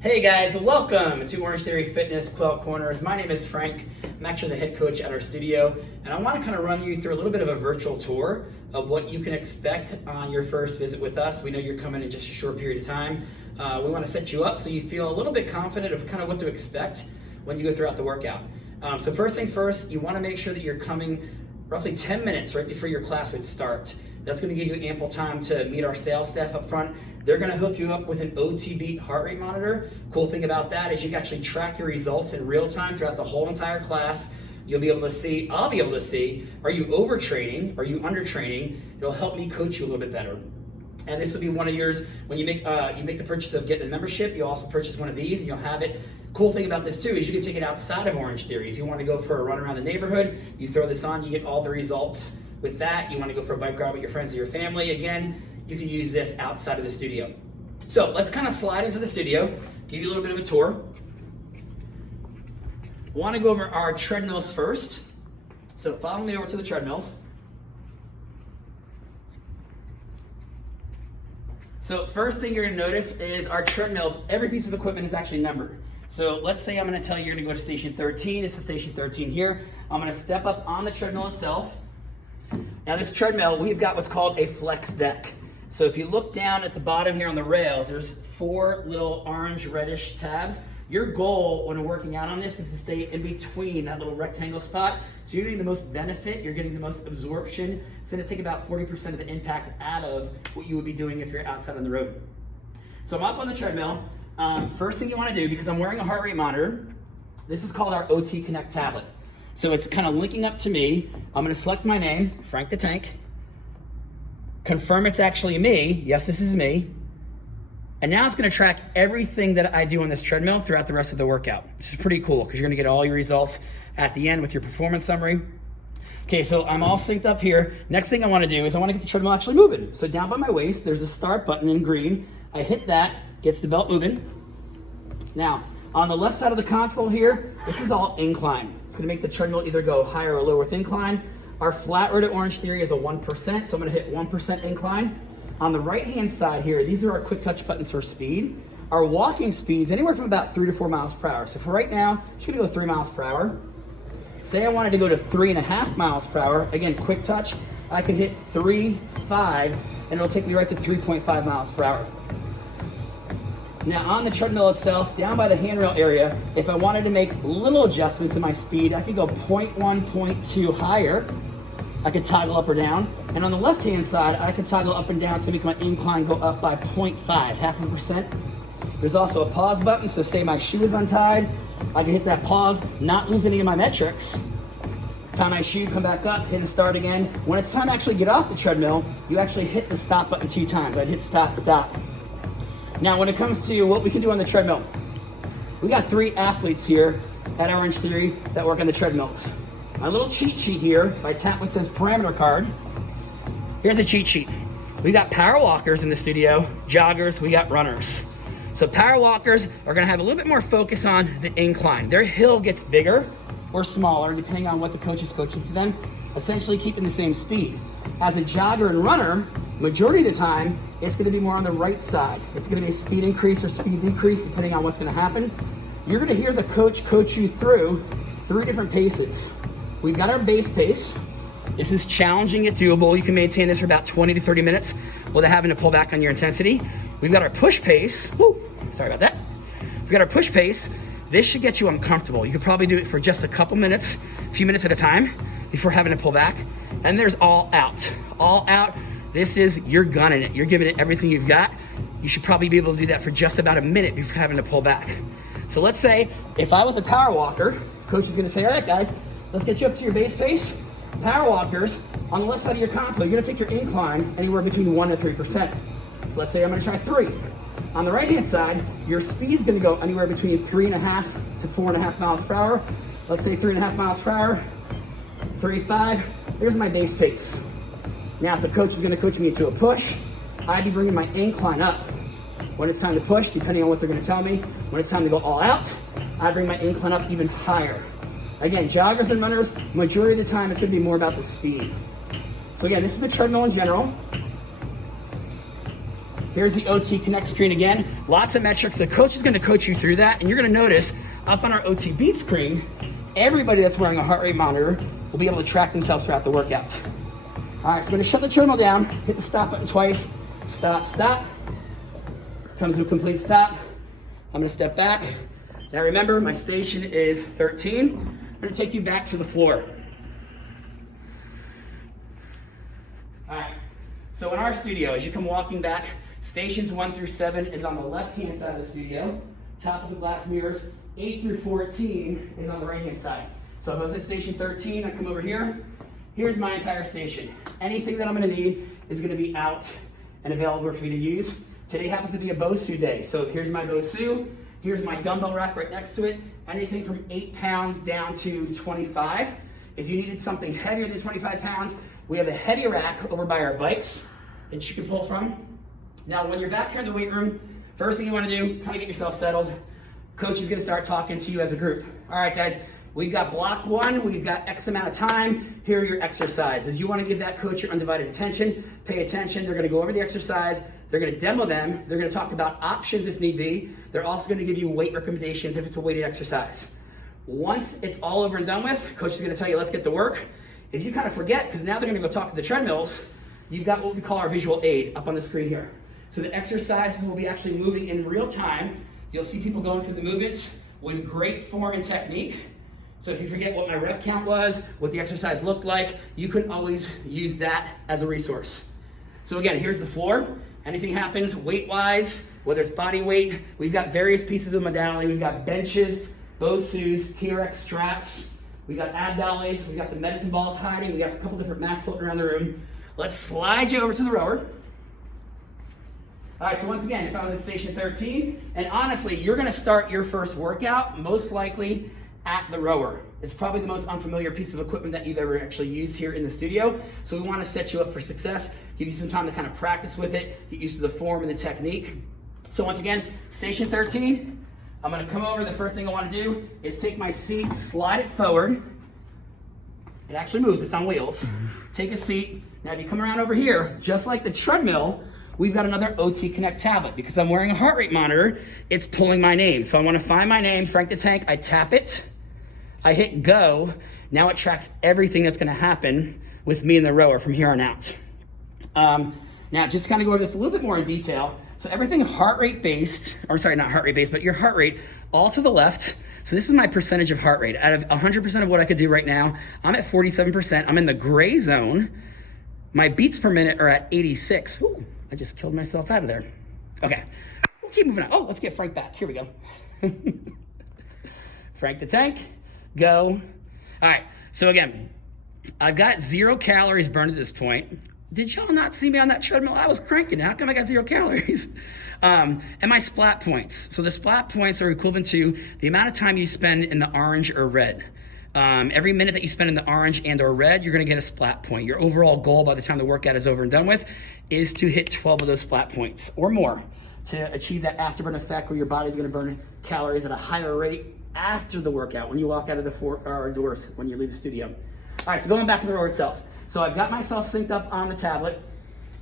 Hey guys, welcome to Orangetheory Fitness Quail Corners. My name is Frank. I'm actually the head coach at our studio, and I want to kind of run you through a little bit of a virtual tour of what you can expect on your first visit with us. We know you're coming in just a short period of time. We want to set you up so you feel a little bit confident of kind of what to expect when you go throughout the workout. So first things first, you want to make sure that you're coming roughly 10 minutes right before your class would start. That's going to give you ample time to meet our sales staff up front. They're going to hook you up with an OT beat heart rate monitor. Cool thing about that is you can actually track your results in real time throughout the whole entire class. You'll be able to see, I'll be able to see, are you overtraining? Are you undertraining? It'll help me coach you a little bit better. And this will be one of yours, when you make the purchase of getting a membership, you'll also purchase one of these and you'll have it. Cool thing about this too is you can take it outside of Orangetheory. If you want to go for a run around the neighborhood, you throw this on, you get all the results with that. You want to go for a bike ride with your friends or your family, again, you can use this outside of the studio. So let's kind of slide into the studio, give you a little bit of a tour. I want to go over our treadmills first. So follow me over to the treadmills. So first thing you're going to notice is our treadmills, every piece of equipment is actually numbered. So let's say I'm going to tell you you're going to go to station 13. This is station 13 here. I'm going to step up on the treadmill itself. Now this treadmill, we've got what's called a flex deck. So if you look down at the bottom here on the rails, there's 4 little orange reddish tabs. Your goal when working out on this is to stay in between that little rectangle spot. So you're getting the most benefit, you're getting the most absorption. It's gonna take about 40% of the impact out of what you would be doing if you're outside on the road. So I'm up on the treadmill. First thing you wanna do, because I'm wearing a heart rate monitor, this is called our OT Connect tablet. So it's kind of linking up to me. I'm gonna select my name, Frank the Tank. Confirm it's actually me. Yes, this is me. And now it's gonna track everything that I do on this treadmill throughout the rest of the workout. This is pretty cool because you're gonna get all your results at the end with your performance summary. Okay, so I'm all synced up here. Next thing I wanna do is I wanna get the treadmill actually moving. So down by my waist, there's a start button in green. I hit that, gets the belt moving. Now, on the left side of the console here, this is all incline. It's gonna make the treadmill either go higher or lower with incline. Our flat rate at Orangetheory is a 1%, so I'm gonna hit 1% incline. On the right-hand side here, these are our quick touch buttons for speed. Our walking speed's anywhere from about 3 to 4 miles per hour. So for right now, I'm just gonna go 3 miles per hour. Say I wanted to go to 3.5 miles per hour, again, quick touch, I could hit 3.5, and it'll take me right to 3.5 miles per hour. Now on the treadmill itself, down by the handrail area, if I wanted to make little adjustments in my speed, I could go 0.1, 0.2 higher. I could toggle up or down. And on the left-hand side, I could toggle up and down to make my incline go up by 0.5, 0.5%. There's also a pause button, so say my shoe is untied, I can hit that pause, not lose any of my metrics. Tie my shoe, come back up, hit and start again. When it's time to actually get off the treadmill, you actually hit the stop button 2 times. I'd hit stop, stop. Now, when it comes to what we can do on the treadmill, we got 3 athletes here at Orangetheory that work on the treadmills. My little cheat sheet here, if I tap what says parameter card, here's a cheat sheet. We got power walkers in the studio, joggers, we got runners. So power walkers are gonna have a little bit more focus on the incline. Their hill gets bigger or smaller, depending on what the coach is coaching to them, essentially keeping the same speed. As a jogger and runner, majority of the time, it's gonna be more on the right side. It's gonna be a speed increase or speed decrease, depending on what's gonna happen. You're gonna hear the coach you through 3 different paces. We've got our base pace. This is challenging yet doable. You can maintain this for about 20 to 30 minutes without having to pull back on your intensity. We've got our push pace. Woo, sorry about that. We've got our push pace. This should get you uncomfortable. You could probably do it for just a couple minutes, a few minutes at a time before having to pull back. And there's all out. All out. This is, you're gunning it. You're giving it everything you've got. You should probably be able to do that for just about a minute before having to pull back. So let's say if I was a power walker, coach is gonna say, all right guys, let's get you up to your base pace. Power walkers, on the left side of your console, you're gonna take your incline anywhere between 1 and 3%. So let's say I'm gonna try 3. On the right-hand side, your speed's gonna go anywhere between 3.5 to 4.5 miles per hour. Let's say 3.5 miles per hour, 3.5, there's my base pace. Now if the coach is gonna coach me into a push, I'd be bringing my incline up. When it's time to push, depending on what they're gonna tell me, when it's time to go all out, I bring my incline up even higher. Again, joggers and runners, majority of the time, it's gonna be more about the speed. So again, this is the treadmill in general. Here's the OT Connect screen again. Lots of metrics. The coach is gonna coach you through that, and you're gonna notice up on our OT Beat screen, everybody that's wearing a heart rate monitor will be able to track themselves throughout the workouts. All right, so I'm gonna shut the treadmill down, hit the stop button twice, stop, stop. Comes to a complete stop. I'm gonna step back. Now remember, my station is 13. I'm gonna take you back to the floor. All right, so in our studio, as you come walking back, stations 1 through 7 is on the left-hand side of the studio. Top of the glass mirrors, 8 through 14 is on the right-hand side. So if I was at station 13, I come over here. Here's my entire station. Anything that I'm gonna need is gonna be out and available for you to use. Today happens to be a BOSU day. So here's my BOSU. Here's my dumbbell rack right next to it. Anything from 8 pounds down to 25. If you needed something heavier than 25 pounds, we have a heavy rack over by our bikes that you can pull from. Now, when you're back here in the weight room, first thing you wanna do, kind of get yourself settled. Coach is gonna start talking to you as a group. All right, guys, we've got block 1, we've got X amount of time. Here are your exercises. You wanna give that coach your undivided attention, pay attention. They're gonna go over the exercise. They're gonna demo them. They're gonna talk about options if need be. They're also gonna give you weight recommendations if it's a weighted exercise. Once it's all over and done with, coach is gonna tell you, let's get to work. If you kind of forget, because now they're gonna go talk to the treadmills, you've got what we call our visual aid up on the screen here. So the exercises will be actually moving in real time. You'll see people going through the movements with great form and technique. So if you forget what my rep count was, what the exercise looked like, you can always use that as a resource. So again, here's the floor. Anything happens weight-wise, whether it's body weight, we've got various pieces of modality. We've got benches, BOSUs, TRX straps. We got abdollies. We got some medicine balls hiding. We got a couple different mats floating around the room. Let's slide you over to the rower. All right, so once again, if I was at station 13, and honestly, you're gonna start your first workout most likely at the rower. It's probably the most unfamiliar piece of equipment that you've ever actually used here in the studio. So we wanna set you up for success, give you some time to kind of practice with it, get used to the form and the technique. So once again, station 13, I'm gonna come over. The first thing I wanna do is take my seat, slide it forward. It actually moves, it's on wheels. Take a seat. Now if you come around over here, just like the treadmill, we've got another OT Connect tablet. Because I'm wearing a heart rate monitor, it's pulling my name. So I wanna find my name, Frank the Tank, I tap it, I hit go. Now it tracks everything that's gonna happen with me in the rower from here on out. Now just to kind of go over this a little bit more in detail. So everything heart rate based, or sorry, not heart rate based, but your heart rate all to the left. So this is my percentage of heart rate. Out of 100% of what I could do right now, I'm at 47%. I'm in the gray zone. My beats per minute are at 86. Ooh, I just killed myself out of there. Okay, we'll keep moving on. Oh, let's get Frank back. Here we go. Frank the Tank, go. All right, so again, I've got 0 calories burned at this point. Did y'all not see me on that treadmill? I was cranking. How come I got 0 calories? And my splat points. So the splat points are equivalent to the amount of time you spend in the orange or red. Every minute that you spend in the orange and or red, you're gonna get a splat point. Your overall goal by the time the workout is over and done with is to hit 12 of those splat points or more to achieve that afterburn effect where your body's gonna burn calories at a higher rate after the workout when you walk out of the doors, when you leave the studio. All right, so going back to the rower itself. So I've got myself synced up on the tablet.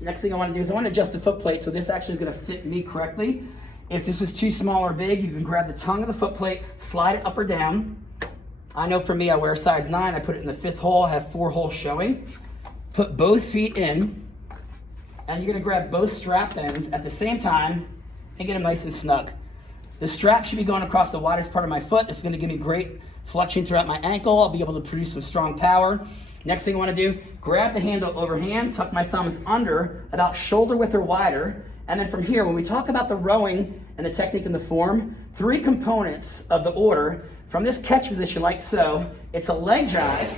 Next thing I wanna do is I wanna adjust the foot plate so this actually is gonna fit me correctly. If this is too small or big, you can grab the tongue of the foot plate, slide it up or down. I know for me, I wear a size 9, I put it in the 5th hole, I have 4 holes showing. Put both feet in, and you're gonna grab both strap ends at the same time and get them nice and snug. The strap should be going across the widest part of my foot. This is gonna give me great flexion throughout my ankle. I'll be able to produce some strong power. Next thing I wanna do, grab the handle overhand, tuck my thumbs under, about shoulder width or wider, and then from here, when we talk about the rowing and the technique and the form, 3 components of the order. From this catch position like so, it's a leg jive,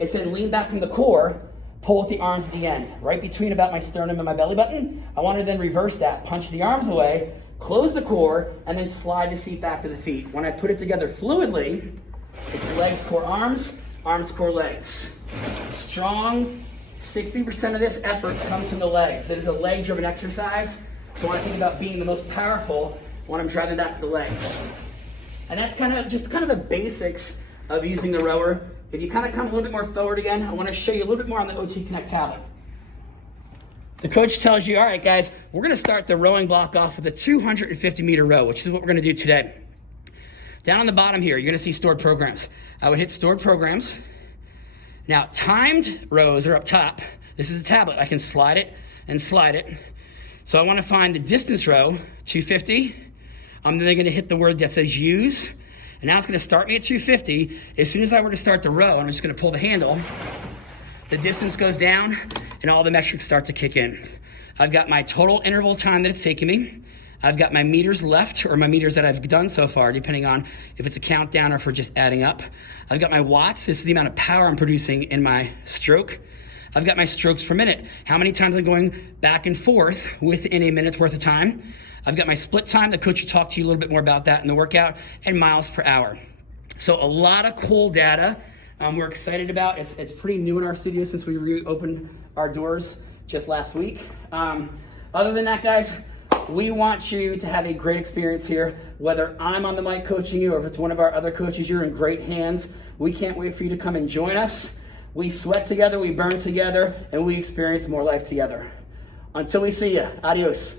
it's then lean back from the core, pull with the arms at the end, right between about my sternum and my belly button. I want to then reverse that, punch the arms away, close the core, and then slide the seat back to the feet. When I put it together fluidly, it's legs, core, arms, core, legs. Strong, 60% of this effort comes from the legs. It is a leg-driven exercise, so when I think about being the most powerful, when I'm driving back to the legs. And that's just the basics of using the rower. If you kind of come a little bit more forward again, I want to show you a little bit more on the OT Connect tablet. The coach tells you, all right, guys, we're gonna start the rowing block off with a 250-meter row, which is what we're gonna do today. Down on the bottom here, you're gonna see stored programs. I would hit stored programs. Now, timed rows are up top. This is a tablet. I can slide it and slide it. So I wanna find the distance row, 250. I'm then gonna hit the word that says use. And now it's gonna start me at 250. As soon as I were to start the row, I'm just gonna pull the handle. The distance goes down and all the metrics start to kick in. I've got my total interval time that it's taken me. I've got my meters left, or my meters that I've done so far, depending on if it's a countdown or if we're just adding up. I've got my watts. This is the amount of power I'm producing in my stroke. I've got my strokes per minute. How many times I'm going back and forth within a minute's worth of time. I've got my split time. The coach will talk to you a little bit more about that in the workout, and miles per hour. So a lot of cool data we're excited about. It's pretty new in our studio since we reopened our doors just last week. Other than that, guys, we want you to have a great experience here. Whether I'm on the mic coaching you or if it's one of our other coaches, you're in great hands. We can't wait for you to come and join us. We sweat together, we burn together, and we experience more life together. Until we see you, adios.